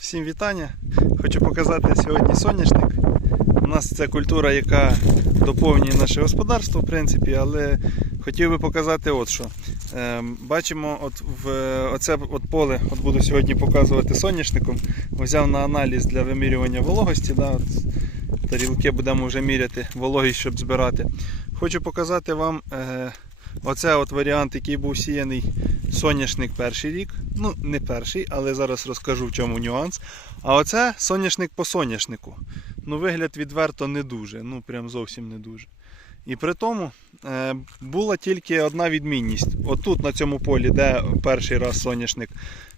Всім вітання. Хочу показати сьогодні соняшник. У нас це культура, яка доповнює наше господарство, в принципі, але хотів би показати от що. Ем, Бачимо, от в оце от поле, от буду сьогодні показувати соняшником. Взяв на аналіз для вимірювання вологості. Да, от тарілки будемо вже міряти вологість, щоб збирати. Хочу показати вам е, оце от варіант, який був сіяний соняшник перший рік. Ну, не перший, але зараз розкажу в чому нюанс. А оце соняшник по соняшнику. Ну, вигляд відверто не дуже. Ну, прям зовсім не дуже. І при тому е, була тільки одна відмінність. Отут на цьому полі, де перший раз соняшник,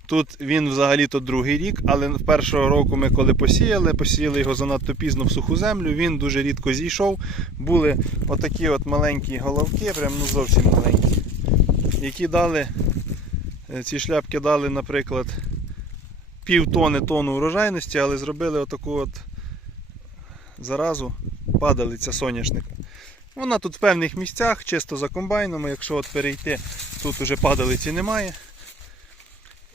тут він взагалі-то другий рік, але першого року ми коли посіяли, посіяли його занадто пізно в суху землю, він дуже рідко зійшов. Були отакі от маленькі головки, прям ну зовсім маленькі, які дали, ці шляпки дали, наприклад, пів тони тонну урожайності, але зробили отаку от заразу падалиця соняшника. Вона тут в певних місцях, чисто за комбайном, якщо от перейти, тут уже падалиці немає.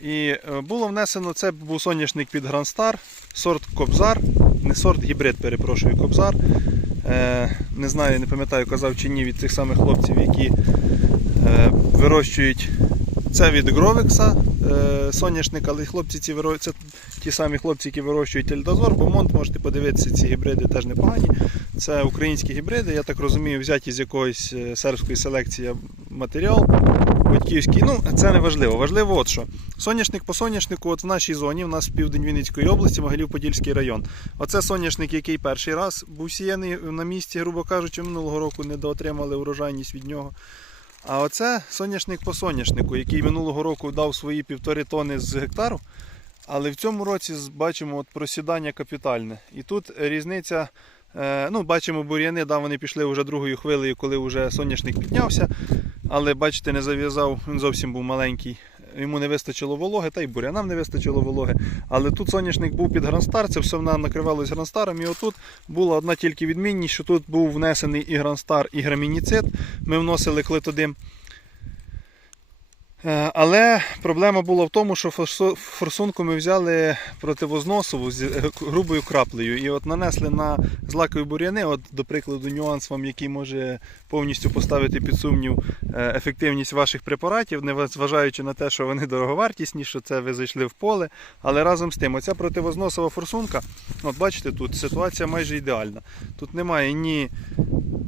І е, було внесено, це був соняшник під Грандстар, сорт Кобзар, не сорт гібрид, перепрошую, Кобзар. Е, не знаю, не пам'ятаю, казав чи ні від цих самих хлопців, які е, вирощують це від Гровекса е, соняшник, але хлопці ці виро... це ті самі хлопці, які вирощують Ельдозор, Бомонт, можете подивитися, ці гібриди теж непогані. Це українські гібриди, я так розумію, взяті з якоїсь е, сербської селекції матеріал батьківський. Ну, це не важливо. Важливо, от що. Соняшник по соняшнику, от в нашій зоні, в нас в південь Вінницької області, Могилів-Подільський район. Оце соняшник, який перший раз був сіяний на місці, грубо кажучи, минулого року недоотримали урожайність від нього. А оце соняшник по соняшнику, який минулого року дав свої півтори тони з гектару. Але в цьому році бачимо от просідання капітальне. І тут різниця. е, Ну, бачимо, бур'яни, да, вони пішли вже другою хвилею, коли вже соняшник піднявся. Але бачите, не зав'язав, він зовсім був маленький. Йому не вистачило вологи, та й бурянам не вистачило вологи. Але тут соняшник був під гранстар, це все вона накривалось гранстаром. І отут була одна тільки відмінність, що тут був внесений і гранстар, і грамініцит. Ми вносили клетодим. Е, Але проблема була в тому, що форсунку ми взяли противозносову з е, грубою краплею. І от нанесли на злакові бур'яни, от, до прикладу, нюанс вам, який може повністю поставити під сумнів е, ефективність ваших препаратів, не зважаючи на те, що вони дороговартісні, що це ви зайшли в поле. Але разом з тим, оця противозносова форсунка, от бачите, тут ситуація майже ідеальна. Тут немає ні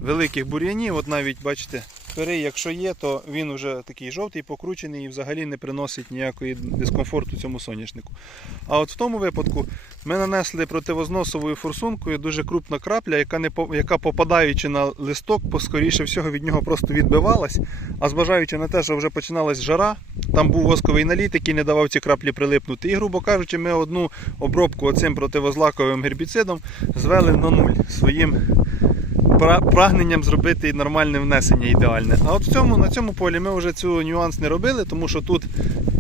великих бур'янів, от навіть бачите, перий, якщо є, то він вже такий жовтий, покручений і взагалі не приносить ніякої дискомфорту цьому соняшнику. А от в тому випадку ми нанесли противозносовою форсункою дуже крупна крапля, яка, не яка попадаючи на листок, поскоріше всього від нього просто відбивалась. А зважаючи на те, що вже починалась жара, там був восковий наліт, який не давав ці краплі прилипнути. І, грубо кажучи, ми одну обробку оцим противозлаковим гербіцидом звели на нуль своїм прагненням зробити нормальне внесення ідеальне. А от в цьому, на цьому полі ми вже цю нюанс не робили, тому що тут,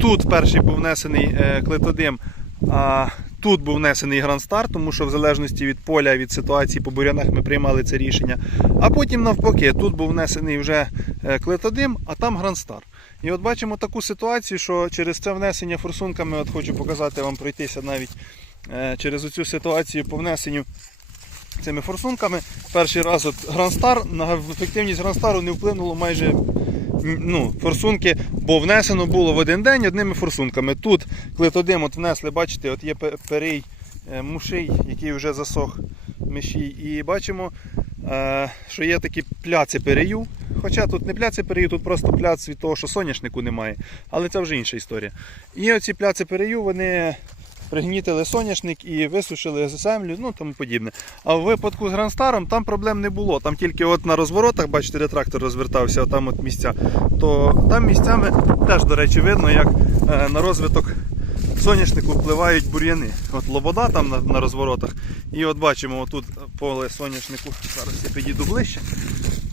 тут перший був внесений е, клетодим, а тут був внесений гранстар, тому що в залежності від поля, від ситуації по бурянах ми приймали це рішення. А потім навпаки, тут був внесений вже е, клетодим, а там гранстар. І от бачимо таку ситуацію, що через це внесення форсунками, от хочу показати вам пройтися навіть е, через оцю ситуацію по внесенню цими форсунками. Перший раз от Гранстар, на ефективність Гранстару не вплинуло майже ну, форсунки, бо внесено було в один день одними форсунками. Тут клетодим от внесли, бачите, от є перий е, муший, який вже засох мишій. І бачимо, е, що є такі пляци перею. Хоча тут не пляци перею, тут просто пляц від того, що соняшнику немає. Але це вже інша історія. І оці пляци перею, вони пригнітили соняшник і висушили землю, ну тому подібне. А в випадку з Гранстаром там проблем не було. Там тільки от на розворотах, бачите, де трактор розвертався, там от місця, то там місцями теж, до речі, видно, як е, на розвиток соняшнику впливають бур'яни. От лобода там на, на розворотах. І от бачимо, отут поле соняшнику. Зараз я підійду ближче.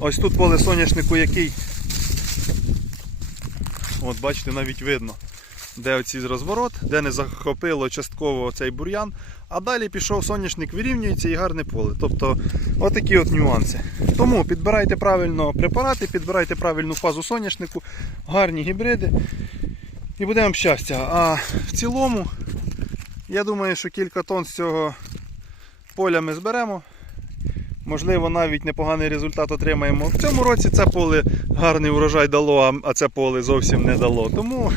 Ось тут поле соняшнику, який. От бачите, навіть видно де оці розворот, де не захопило частково цей бур'ян, а далі пішов соняшник, вирівнюється і гарне поле. Тобто отакі от нюанси. Тому підбирайте правильно препарати, підбирайте правильну фазу соняшнику, гарні гібриди і буде вам щастя. А в цілому Я думаю, що кілька тонн з цього поля ми зберемо. Можливо, навіть непоганий результат отримаємо. В цьому році це поле гарний урожай дало, а- це поле зовсім не дало. Тому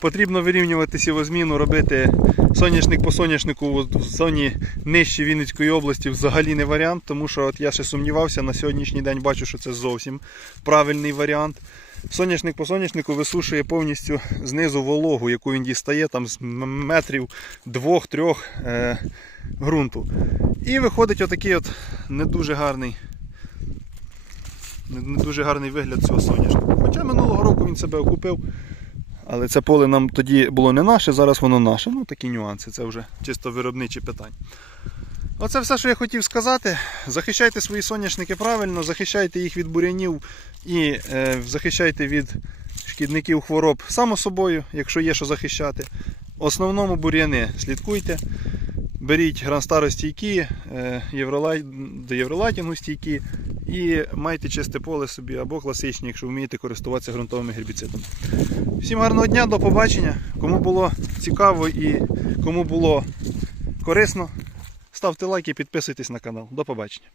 потрібно вирівнювати сівозміну, робити соняшник по соняшнику в зоні нижче Вінницької області взагалі не варіант, тому що от я ще сумнівався, на сьогоднішній день бачу, що це зовсім правильний варіант. Соняшник по соняшнику висушує повністю знизу вологу, яку він дістає там з метрів двох-трьох е, ґрунту. І виходить отакий от не дуже гарний. Не дуже гарний вигляд цього соняшника. Хоча минулого року він себе окупив. Але це поле нам тоді було не наше, зараз воно наше. Ну такі нюанси, це вже чисто виробничі питання. Оце все, що я хотів сказати. Захищайте свої соняшники правильно, захищайте їх від бурянів і е, захищайте від шкідників хвороб само собою, якщо є що захищати. Основному бур'яни слідкуйте. Беріть гранстаростійкі, е, євролай... до євролайтінгу стійкі і майте чисте поле собі або класичні, якщо вмієте користуватися ґрунтовими гербіцидами. Всім гарного дня, до побачення. Кому було цікаво і кому було корисно, ставте лайки, підписуйтесь на канал. До побачення.